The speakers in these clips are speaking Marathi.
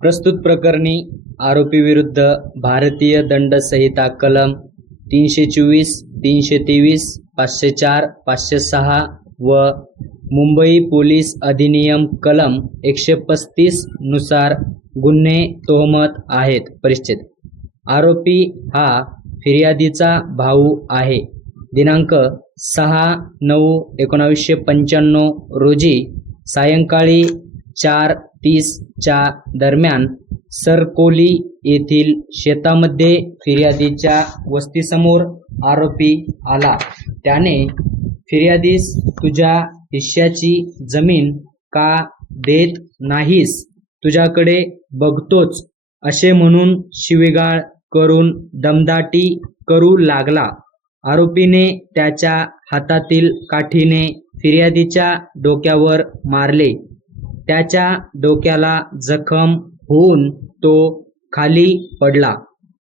प्रस्तुत प्रकरणी आरोपी विरुद्ध भारतीय दंड संहिता कलम तीनशे चोवीस तीनशे तेवीस पाचशे चार पाचशे सहा व मुंबई पोलीस अधिनियम कलम एकशे पस्तीसनुसार गुन्हे तोहमत आहेत परिच्छेद आरोपी हा फिर्यादीचा भाऊ आहे. दिनांक सहा नऊ एकोणावीसशे पंच्याण्णव रोजी सायंकाळी चार तीसच्या दरम्यान सरकोली येथील शेतामध्ये फिर्यादीच्या वस्तीसमोर आरोपी आला. त्याने फिर्यादीस तुझ्या हिश्श्याची जमीन का देत नाहीस? तुझ्याकडे बघतोच असे म्हणून शिवीगाळ करून दमदाटी करू लागला. आरोपीने त्याच्या हातातील काठीने फिर्यादीच्या डोक्यावर मारले. त्याच्या डोक्याला जखम होऊन तो खाली पडला.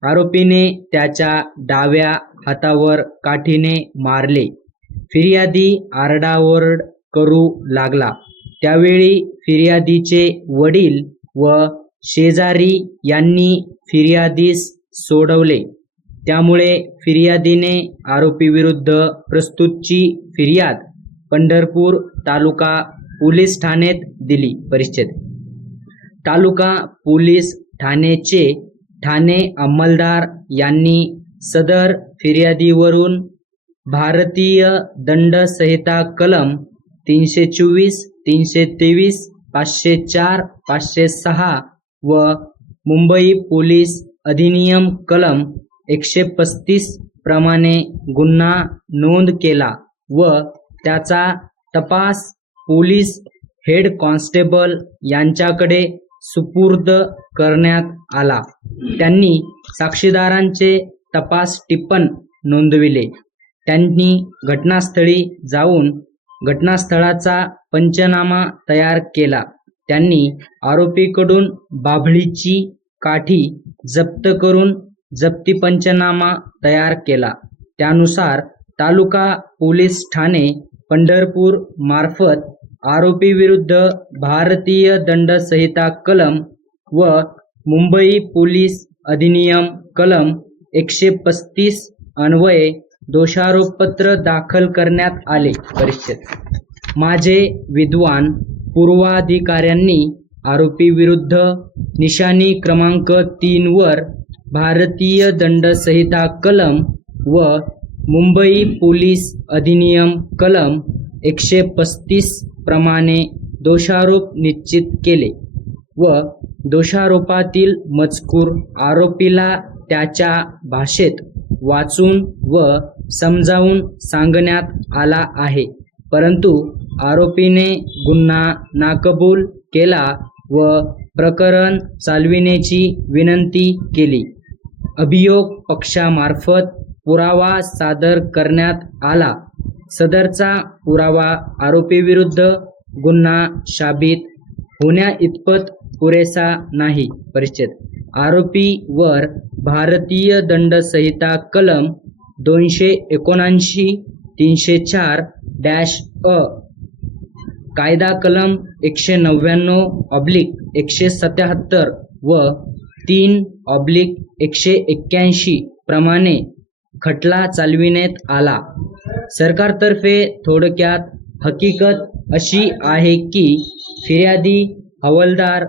आरोपीने त्याच्या डाव्या हातावर काठीने मारले. फिर्यादी आरडाओरड करू लागला. त्यावेळी फिर्यादीचे वडील व शेजारी यांनी फिर्यादीस सोडवले. त्यामुळे फिर्यादीने आरोपीविरुद्ध प्रस्तुतची फिर्याद पंढरपूर तालुका पोलीस ठाण्यात दिली परिषद. तालुका पोलीस ठाण्याचे ठाणे अंमलदार यांनी सदर फिर्यादीवरून भारतीय दंड संहिता कलम तीनशे चोवीस तीनशे तेवीस पाचशे चार पाचशे सहा व मुंबई पोलीस अधिनियम कलम एकशे पस्तीस प्रमाणे गुन्हा नोंद केला व त्याचा तपास पोलीस हेड कॉन्स्टेबल यांच्याकडे सुपूर्द करण्यात आला. त्यांनी साक्षीदारांचे तपास टिप्पण नोंदविले. त्यांनी घटनास्थळी जाऊन घटनास्थळाचा पंचनामा तयार केला. त्यांनी आरोपीकडून बाभळीची काठी जप्त करून जप्ती पंचनामा तयार केला. त्यानुसार तालुका पोलीस ठाणे पंढरपूर मार्फत आरोपी विरुद्ध भारतीय दंड संहिता कलम व मुंबई पोलीस अधिनियम कलम एकशे पस्तीस अन्वये दोषारोपपत्र दाखल करण्यात आले. परिच्छेद माझे विद्वान पूर्वाधिकाऱ्यांनी आरोपी विरुद्ध निशाणी क्रमांक तीन वर भारतीय दंड संहिता कलम व मुंबई पोलीस अधिनियम कलम एकशे पस्तीस प्रमाणे दोषारोप निश्चित केले व दोषारोपातील मजकूर आरोपीला त्याच्या भाषेत वाचून व समजावून सांगण्यात आला आहे. परंतु आरोपीने गुन्हा नाकबूल केला व प्रकरण चालविण्याची विनंती केली. अभियोग पक्षामार्फत पुरावा सादर करण्यात आला. सदरचा पुरावा आरोपीविरुद्ध गुन्हा शाबित होण्या इतपत पुरेसा नाही परिच्छेद आरोपीवर भारतीय दंड संहिता कलम दोनशे एकोणऐंशी तीनशे चार डॅश अ कायदा कलम एकशे नव्याण्णव ऑब्लिक एकशे सत्याहत्तर व तीन ऑब्लिक एकशे एक्क्याऐंशी प्रमाणे खटला चालविण्यात आला. सरकारतर्फे थोडक्यात हकीकत अशी आहे की फिर्यादी हवालदार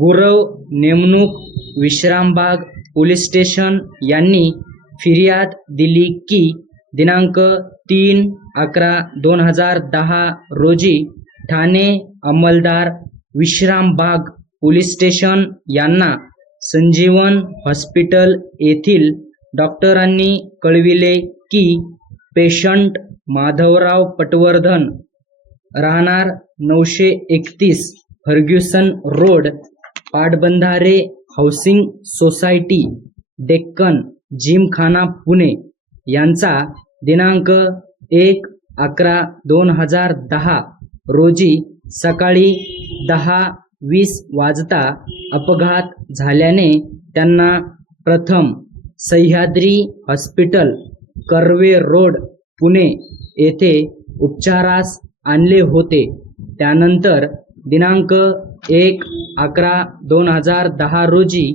गुरव नेमणूक विश्रामबाग पोलीस स्टेशन यांनी फिर्याद दिली की दिनांक तीन अकरा दोन हजार दहा रोजी ठाणे अंमलदार विश्रामबाग पोलीस स्टेशन यांना संजीवन हॉस्पिटल येथील डॉक्टरांनी कळविले की पेशंट माधवराव पटवर्धन. राहणार नऊशे एकतीस फर्ग्युसन रोड पाटबंधारे हाऊसिंग सोसायटी डेक्कन जिमखाना पुणे. यांचा दिनांक एक अकरा दोन हजार दहा रोजी सकाळी दहा वीस वाजता अपघात झाल्याने त्यांना प्रथम सह्याद्री हॉस्पिटल कर्वे रोड पुणे येथे उपचारास आणले होते. त्यानंतर दिनांक एक अकरा दोन हजार दहा रोजी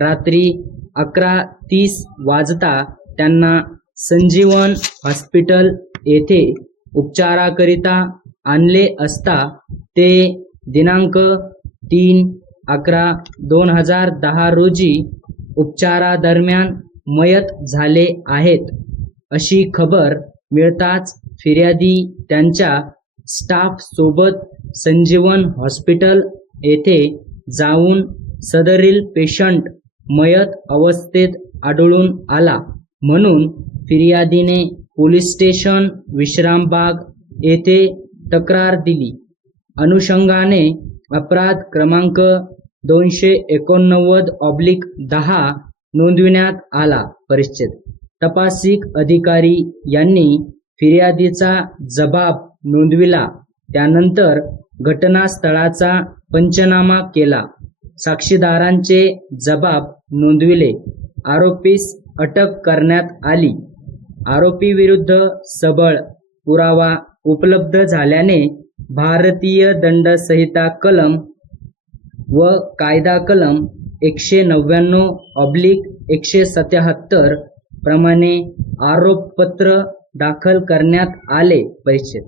रात्री अकरा तीस वाजता त्यांना संजीवन हॉस्पिटल येथे उपचाराकरिता आणले असता ते दिनांक तीन अकरा दोन हजार दहा रोजी उपचारादरम्यान मयत झाले आहेत. अशी खबर मिळताच फिर्यादी त्यांच्या स्टाफ सोबत संजीवन हॉस्पिटल येथे जाऊन सदरील पेशंट मयत अवस्थेत आढळून आला. म्हणून फिर्यादीने पोलीस स्टेशन विश्रामबाग येथे तक्रार दिली. अनुषंगाने अपराध क्रमांक दोनशे एकोणनव्वद ऑब्लिक दहा नोंदविण्यात आला. परिच्छेद तपासिक अधिकारी यांनी फिर्यादीचा जबाब नोंदविला. त्यानंतर घटनास्थळाचा पंचनामा केला. साक्षीदारांचे जबाब नोंदविले. आरोपीस अटक करण्यात आली. आरोपी विरुद्ध सबळ पुरावा उपलब्ध झाल्याने भारतीय दंड संहिता कलम व कायदा कलम एकशे नव्याण्णव ऑब्लिक एकशे सत्याहत्तर प्रमाणे आरोपपत्र दाखल करण्यात आले पाहिजे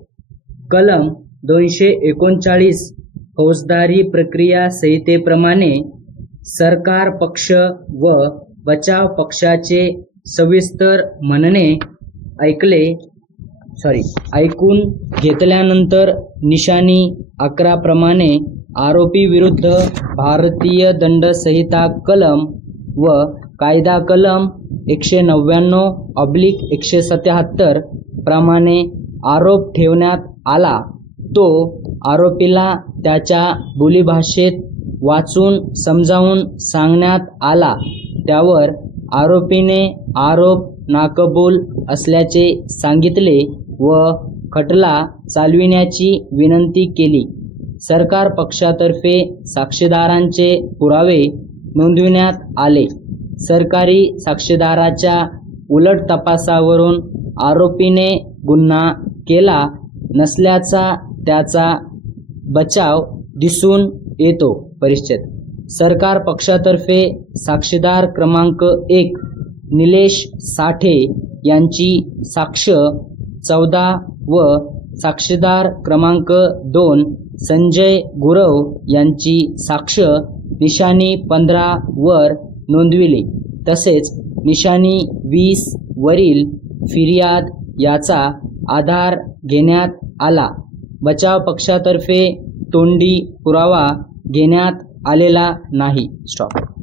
कलम दोनशे एकोणचाळीस फौजदारी प्रक्रिया संहितेप्रमाणे सरकार पक्ष व बचाव पक्षाचे सविस्तर म्हणणे ऐकले सॉरी ऐकून घेतल्यानंतर निशाणी अकराप्रमाणे आरोपी विरुद्ध भारतीय दंड संहिता कलम व कायदा कलम एकशे नव्याण्णव ऑब्लिक एकशे सत्याहत्तर प्रमाणे आरोप ठेवण्यात आला. तो आरोपीला त्याच्या बोलीभाषेत वाचून समजावून सांगण्यात आला. त्यावर आरोपीने आरोप नाकबूल असल्याचे सांगितले व खटला चालविण्याची विनंती केली. सरकार पक्षातर्फे साक्षीदारांचे पुरावे नोंदविण्यात आले. सरकारी साक्षीदाराच्या उलट तपासावरून आरोपीने गुन्हा केला नसल्याचा त्याचा बचाव दिसून येतो. परिषद सरकार पक्षातर्फे साक्षीदार क्रमांक एक निलेश साठे यांची साक्ष चौदा व साक्षीदार क्रमांक दोन संजय गुरव यांची साक्ष निशाणी पंधरा वर नोंदविले. तसेच निशाणी वीस वरील फिर्याद याचा आधार घेण्यात आला. बचाव पक्षातर्फे तोंडी पुरावा घेण्यात आलेला नाही. स्टॉप